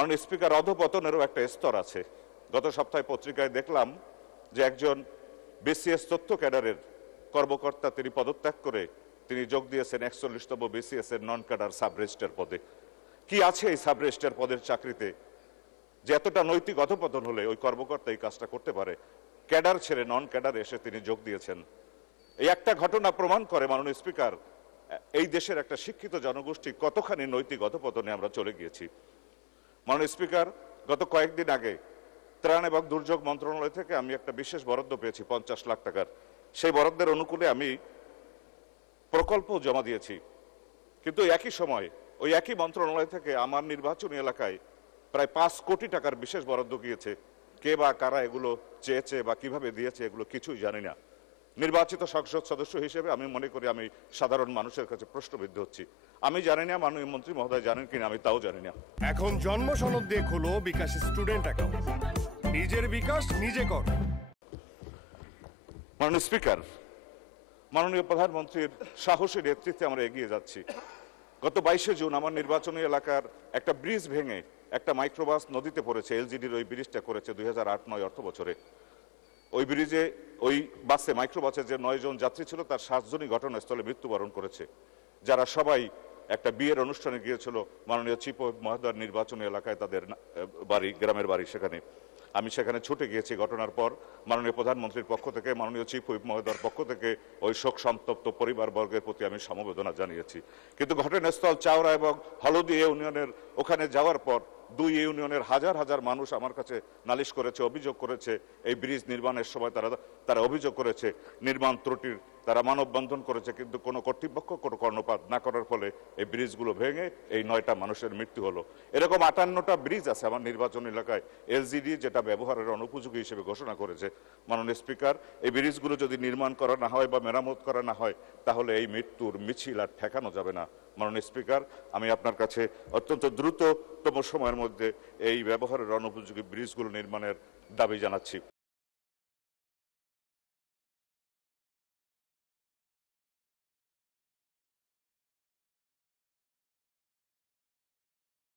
মাননীয় স্পিকার, অধপতনেরও একটা স্তর আছে। গত সপ্তাহে পত্রিকায় দেখলাম যে একজন বিসিএস তথ্য ক্যাডারের কর্মকর্তা তিনি পদত্যাগ করে তিনি যোগ দিয়েছেন ৪১তম বিসিএস এর নন ক্যাডার সাব রেজিস্ট্রার পদে। কি আছে এই সাব রেজিস্ট্রার পদের চাকরিতে যে এতটা নৈতিক অধপতন হলে ওই কর্মকর্তা এই কাজটা করতে পারে? ক্যাডার ছেড়ে নন ক্যাডার এসে তিনি যোগ দিয়েছেন। এই একটা ঘটনা প্রমাণ করে মাননীয় স্পিকার, এই দেশের একটা শিক্ষিত জনগোষ্ঠী কতখানি নৈতিক অধপতনে আমরা চলে গিয়েছি। মাননীয় স্পিকার, গত কয়েকদিন আগে ত্রাণ এবং দুর্যোগ মন্ত্রণালয় থেকে আমি একটা বিশেষ বরাদ্দ পেয়েছি ৫০ লাখ টাকার। সেই বরাদ্দের অনুকূলে আমি প্রকল্প জমা দিয়েছি, কিন্তু একই সময় ওই একই মন্ত্রণালয় থেকে আমার নির্বাচনী এলাকায় প্রায় ৫ কোটি টাকার বিশেষ বরাদ্দ গিয়েছে। কে বা কারা এগুলো চেয়েছে বা কিভাবে দিয়েছে এগুলো কিছুই জানি না। নির্বাচিত সংসদ সদস্য হিসেবে আমি মনে করি আমি সাধারণ মানুষের কাছে প্রশ্নবিদ্ধ হচ্ছি। আমি জানি না মাননীয় মন্ত্রী মহোদয় জানেন কিনা, আমি তাও জানি না। এখন জন্ম সনদ দিয়ে খোলো বিকাশ স্টুডেন্ট অ্যাকাউন্ট। নিজের বিকাশ নিজে কর। মাননীয় স্পিকার, মাননীয় প্রধানমন্ত্রীর সাহসী নেতৃত্বে আমরা এগিয়ে যাচ্ছি। গত ২২শে জুন আমার নির্বাচনী এলাকার একটা ব্রিজ ভেঙে একটা মাইক্রোবাস নদীতে পড়েছে। এলজিডির ওই ব্রিজটা করেছে ২০০৮-৯ অর্থ বছরে। ওই ব্রিজে ওই বাসে মাইক্রোবাসে যে ৯ জন যাত্রী ছিল তার ৭ জনই ঘটনাস্থলে মৃত্যুবরণ করেছে, যারা সবাই একটা বিয়ের অনুষ্ঠানে গিয়েছিল মাননীয় চিফ হুইপ মহোদয়ের নির্বাচনী এলাকায়, তাদের বাড়ি, গ্রামের বাড়ি। সেখানে আমি সেখানে ছুটে গিয়েছি। ঘটনার পর মাননীয় প্রধানমন্ত্রীর পক্ষ থেকে, মাননীয় চিফ হুইপ মহোদয়ের পক্ষ থেকে ওই শোক সন্তপ্ত পরিবারবর্গের প্রতি আমি সমবেদনা জানিয়েছি। কিন্তু ঘটনাস্থল চাওড়া এবং হলদি ইউনিয়নের ওখানে যাওয়ার পর ২ ইউনিয়নের হাজার হাজার মানুষ আমার কাছে নালিশ করেছে, অভিযোগ করেছে। এই ব্রিজ নির্মাণের সময় তারা অভিযোগ করেছে নির্মাণ ত্রুটির, তারা মানববন্ধন করেছে, কিন্তু কোনো কর্তৃপক্ষ কোনো কর্ণপাত না করার ফলে এই ব্রিজগুলো ভেঙে এই ৯টা মানুষের মৃত্যু হলো। এরকম ৫৮টা ব্রিজ আছে আমার নির্বাচন এলাকায় এলজিডি যেটা ব্যবহারের অনুপযোগী হিসেবে ঘোষণা করেছে। মাননীয় স্পিকার, এই ব্রিজগুলো যদি নির্মাণ করা না হয় বা মেরামত করা না হয় তাহলে এই মৃত্যুর মিছিল আর ঠেকানো যাবে না। মাননীয় স্পিকার, আমি আপনার কাছে অত্যন্ত দ্রুততম সময়ের মধ্যে এই ব্যবহারের অনুপযোগী ব্রিজগুলো নির্মাণের দাবি জানাচ্ছি।